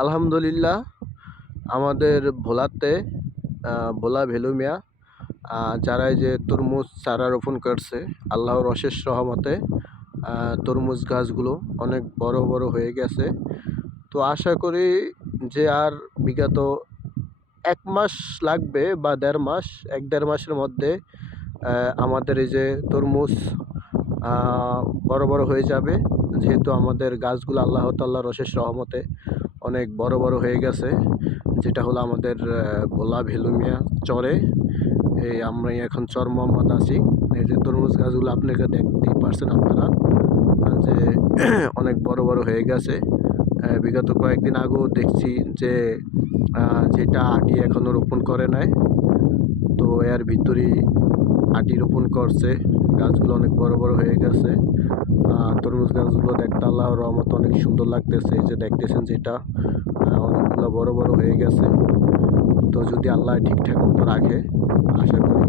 আলহামদুলিল্লাহ আমাদের ভোলাতে ভোলা ভেলু মিয়া যারা এই যে তরমুজ চারা রোপণ করছে, আল্লাহর অশেষ রহমতে তরমুজ গাছগুলো অনেক বড় বড় হয়ে গেছে। তো আশা করি যে আর বিগত 1 মাস লাগবে বা 1.5 মাস, 1-1.5 মাসের মধ্যে আমাদের এই যে তরমুজ বড় বড় হয়ে যাবে। যেহেতু আমাদের গাছগুলো আল্লাহ তাআলার অশেষ রহমতে অনেক বড় বড় হয়ে গেছে, যেটা হলো আমাদের ভোলা ভেলুমিয়া চরে। এই আমরা এখন চর মোহাম্মদ আছি। এই যে তরমুজ গাছগুলো আপনাকে দেখতেই পারছেন আপনারা যে অনেক বড় বড় হয়ে গেছে। বিগত কয়েকদিন আগেও দেখছি যে যেটা আটি এখনও রোপণ করে নাই, তো এর ভিতরেই আটি রোপণ করছে। গাছগুলো অনেক বড় বড় হয়ে গেছে। তরমুজ গাছগুলো দেখতে আল্লাহর রহমতে অনেক সুন্দর লাগতেছে। এই যে দেখতেছেন যেটা অনেকগুলো বড় বড় হয়ে গেছে। তো যদি আল্লাহ ঠিকঠাক মতো রাখে, আশা করি